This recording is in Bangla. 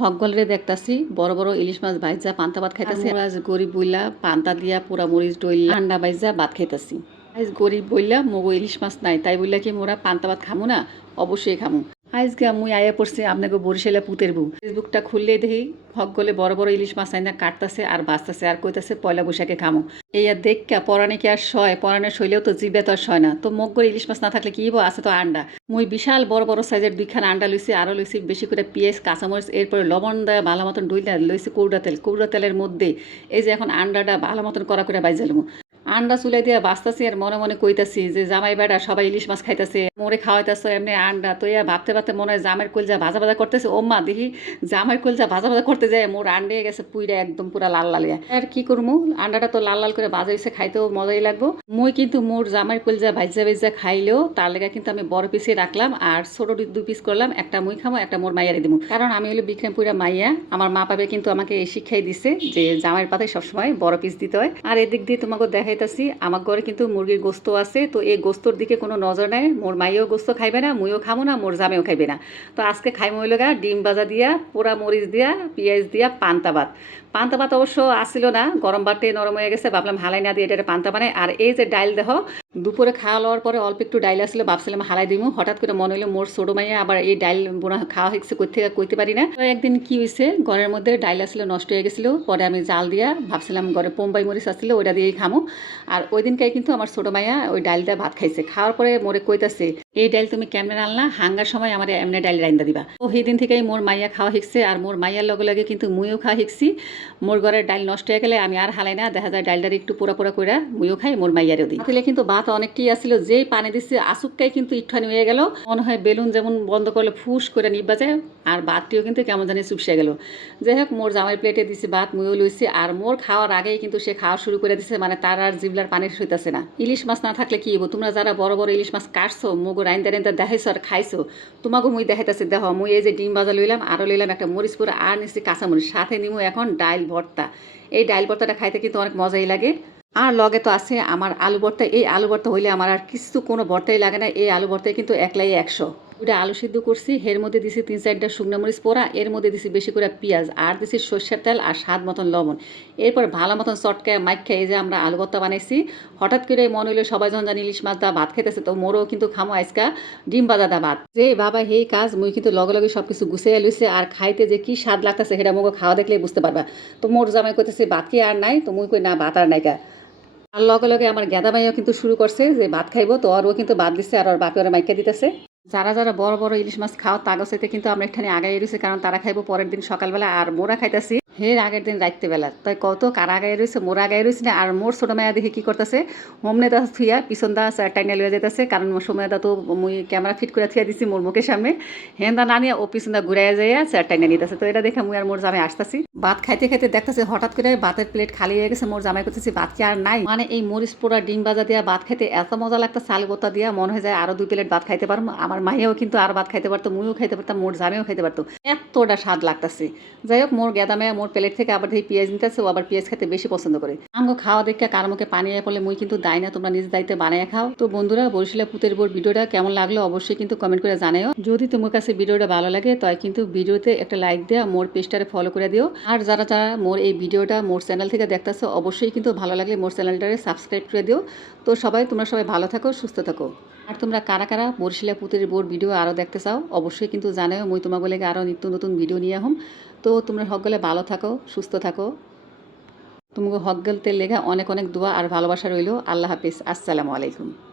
হকগলরে দেখতাছি বড় বড় ইলিশ মাছ ভাইজা পান্তা ভাত খাইতাছি। আজ গরিব বইলা পান্তা দিয়া পুরা মরিচ ডইলা আন্ডা ভাইজা ভাত খাইতাছি। আজ গরিব বইলা মগো ইলিশ মাছ নাই তাই বইলা কি মোরা পান্তা ভাত খামু না? অবশ্যই খামু। আজকে মুই আয়া পড়ছি আপনাকে বরিশালে পুতের বউ। ফেসবুকটা খুললে দেখি হক গলে বড় বড় ইলিশ মাছ আইনা কাটতাছে আর বাঁচতাছে আর কইতাছে পয়লা বৈশাখে খামু। এই আর দেখা পরাণে কি আর সয় পরাণে শৈলেও তো জিবে তো আর সয় না। তো মগ করে ইলিশ মাছ না থাকলে কি হব আছে তো আন্ডা। মুই বিশাল বড় বড় সাইজের দুইখান আন্ডা লইছি, আরও লইছি বেশি করে পেঁয়াজ, কাঁচামরিচ, এরপরে লবণ দেয় ভালো মতন ডুইলা লইছি কৌড়া তেল। কৌড়া তেলের মধ্যে এই যে এখন আন্ডাটা ভালো মতন করা করে বাইজালমু আন্ডা চুলাই দিয়ে বাঁচতাছি আর মনে মনে কইতাছি যে জামাই বেড়া সবাই ইলিশ মাছ খাইতেছে, মোরে খাওয়াইতেছ, এমনি আন্ডা তো ইয়া ভাবতে ভাবতে মনে হয় জামের কলজা ভাজা ভাজা করতেছে। ও মা, দেখি জামাই কলজা ভাজা ভাজা করতে যায়, মোর আন্ডে গেছে পুইরা একদম পুরা লাল লাল আর কি করব আন্ডাটা তো লাল লাল করে হয়েছে খাইতেও মজাই লাগবো। মুই কিন্তু মোর জামাই কলজা ভাজা ভাজা খাইলেও তার লেগে কিন্তু আমি বড় পিসে রাখলাম আর ছোট দুই পিস করলাম, একটা মুই খামো, একটা মোর মাইয়ারে দিব কারণ আমি হলো বিক্রমপুরা মাইয়া, আমার মা পাবে কিন্তু আমাকে এই শিক্ষাই দিছে যে জামাইয়ের পাতায় সবসময় বড় পিস দিতে হয়। আর এদিক দিয়ে তোমাকে দেখাইতাছি আমার ঘরে কিন্তু মুরগির গোস্ত আছে, তো এই গোস্তর দিকে কোনো নজর নাই। মোর মাইও গোস্ত খাইবে না, মুইও খামো না, মোর জামেও খাইবে না। তো আজকে খাই মই গা ডিম ভাজা দিয়া, পোড়া মরিচ দিয়া, পেঁয়াজ দিয়া, পান্তা ভাত। পান্তা ভাত অবশ্য আসিল না, গরম ভাতে নরম হয়ে গেছে, ভাবলাম হালাই না দিয়ে এটা পান্তা বানাই। আর এই যে ডাইল দেহ, দুপুরে খাওয়া লওয়ার পরে অল্প একটু ডাইল আসলে ভাবছিলাম হালাই দিমু। হঠাৎ করে মনে হইল মোর ছোটো মাইয়া আবার এই ডাইল বোনা খাওয়া হয়েছে, কই থেকে কইতে পারি না। তো একদিন কি হয়েছে ঘরের মধ্যে ডাইল আসলে নষ্ট হয়ে গেছিল, পরে আমি জাল দিয়া ভাবছিলাম ঘরে পোম্বাই মরিচ আসছিল ওইটা দিয়েই খামো। আর ওই দিনকে কিন্তু আমার ছোটো মাইয়া ওই ডাইলটা ভাত খাইছে। খাওয়ার পরে মোরে কইতাছে এই ডাইল তুমি কেমনে রান্না? হাঙ্গার সময় আমার এমনি ডাইল রান্দা দিবা। তো সেই দিন থেকেই মোর মাইয়া খাওয়া শিখছে আর মোর মাইয়ার লগে লগে কিন্তু মুইও খাওয়া শিখছি। মোর ঘরের ডাইল নষ্ট হয়ে গেলে আমি আর হালাই না, দেখা যায় ডাইলটার একটু পোড়া পোড়া করে মুইও খাই, মোর মাইয়ারও দিই। আসলে কিন্তু ভাত অনেকটাই আসছিল যেই পানি দিচ্ছে আসুকটাই কিন্তু একটুখানি হয়ে গেল। মনে হয় বেলুন যেমন বন্ধ করলে ফুস করে নিবা যায়, আর ভাতটিও কিন্তু কেমন জানি চুপসে গেল। যাই হোক, মোর জামাই প্লেটে দিছি ভাত, মুইও লইছি, আর মোর খাওয়ার আগেই কিন্তু সে খাওয়া শুরু করে দিছে মানে তার আর জিবলার পানি সইতাছে না। ইলিশ মাছ না থাকলে কি তোমরা যারা বড় বড় ইলিশ মাছ কাটছো, মুগো রাইন্দা রাইন্দা দেখাইছো আর খাইছো। তোমাকে মুই দেখাইতেছি, দেখ, মুই এই যে ডিম ভাজা লইলাম আরও লইলাম একটা মরিচ পুরো আর নিচ্ছি কাঁচামরিচ, সাথে নিমু এখন ডাইল ভর্তা। এই ডাইল ভর্তাটা খাইতে কিন্তু অনেক মজাই লাগে। আর লগে তো আছে আমার আলু ভর্তা, এই আলু ভর্তা হইলে আমার আর কিছু কোনো ভর্তাই লাগে না, এই আলু ভর্তায় কিন্তু একলাই একশো। দুটা আলু সিদ্ধ করছি, এর মধ্যে দিছি তিন চারটা শুকনো মরিচ পোড়া, এর মধ্যে দিছি বেশি করে পেঁয়াজ, আর দিছি সর্ষের তেল আর স্বাদ মতন লবণ। এরপর ভালো মতন চটকায় মাইক এই যে আমরা আলু ভর্তা বানাইছি, হঠাৎ করে মনে হইল সবাই যখন জানি ইলিশ মাছ দা ভাত খাইতেছে তো মোরও কিন্তু খামো আজকা ডিম বাজা দা ভাত। যে বাবা হেই কাজ, মুই কিন্তু লগে লগে সব কিছু গুছিয়ে লইছে, আর খাইতে যে কি স্বাদ লাগতেছে সেটা মোকে খাওয়া দেখলে বুঝতে পারবা। তো মোর জামাই করতেছে ভাত কি আর নাই? তো মুই কই, না, ভাত আর নাই কা। আর লগে লগে আমার গেদা মাইও কিন্তু শুরু করছে যে ভাত খাইবো, তো ওরও কিন্তু ভাত দিচ্ছে আর ওর বাপে ওরা মাইকা দিতেছে। যারা যারা বড় বড় ইলিশ মাছ খাওয়া তাগসেতে কিন্তু আমরা এখানে আগাই রয়েছে কারণ তারা খাইবো পরের দিন সকালবেলা, আর মোরা খাইতেছি হের আগের দিন রাত্রেবেলা। তাই কত কার আগাই রয়েছে মোরা আগাই রয়েছে না? আর মোর ছোটো মায়া দেখে কি করতেছে হোমনে দা থুইয়া, পিছন দা টাইনা লইয়া যেতেছে কারণ সময় দা তো মুই ক্যামেরা ফিট করে থুয়া দিছি মোর মুখের সামনে। হেন দা না নিয়ে ও পিছন দা ঘুরাইয়া যাইয়া চার টাইনা নিতেছে তো এটা দেখে, মুই আর মোর জামাই আসতেছি। ভাত খাইতে খাইতে দেখতেছে, হঠাৎ করে ভাতের প্লেট খালি হয়ে গেছে মোর জামাই করতেছি ভাত কি আর নাই? মানে এই মরিচ পোড়া ডিম ভাজা দিয়া, ভাত খাইতে এত মজা লাগতো চাল বোতা দিয়া, মনে হয়ে যায় আরও দুই প্লেট ভাত খাইতে পারব আমার মাইয়াও কিন্তু আর ভাত খাইতে পারতো মুইও খাইতে পারতাম মোর জামেও খাইতে পারতো এতটা স্বাদ লাগতেছে। যাই হোক মোর গেদামে মোর প্লেট থেকে আবার দেখি পেঁয়াজ নিতেছে ও আবার পেঁয়াজ খেতে বেশি পছন্দ করে। আমগো খাওয়া দেখে কার মুখে পানি পড়লে মুই কিন্তু দায় না, তোমরা নিজের দায়িত্বে বানিয়ে খাও। তো বন্ধুরা বরিশালে পুতের বোর ভিডিওটা কেমন লাগল অবশ্যই কিন্তু কমেন্ট করে জানাও যদি তোমার কাছে ভিডিওটা ভালো লাগে, তাই কিন্তু ভিডিওতে একটা লাইক দেওয়া মোর পেজটারে ফলো করে দিও। আর যারা যারা মোর এই ভিডিওটা মোর চ্যানেল থেকে দেখতেছো, অবশ্যই কিন্তু ভালো লাগলে মোর চ্যানেলটারে সাবস্ক্রাইব করে দিও। তো সবাই, তোমরা সবাই ভালো থাকো, সুস্থ থাকো। আর তোমরা কারা কারা বরিশালে পুতের বোর ভিডিও আরও দেখতে চাও, অবশ্যই কিন্তু জানাও মুই তোমাকে লেগে আরও নিত্য নতুন ভিডিও নিয়ে আহম। তো তোমরা হকগলে ভালো থাকো, সুস্থ থাকো। তোমাকে হক গেলতে লেখা অনেক অনেক দোয়া আর ভালোবাসা রইল। আল্লাহ হাফিজ। আসসালামু আলাইকুম।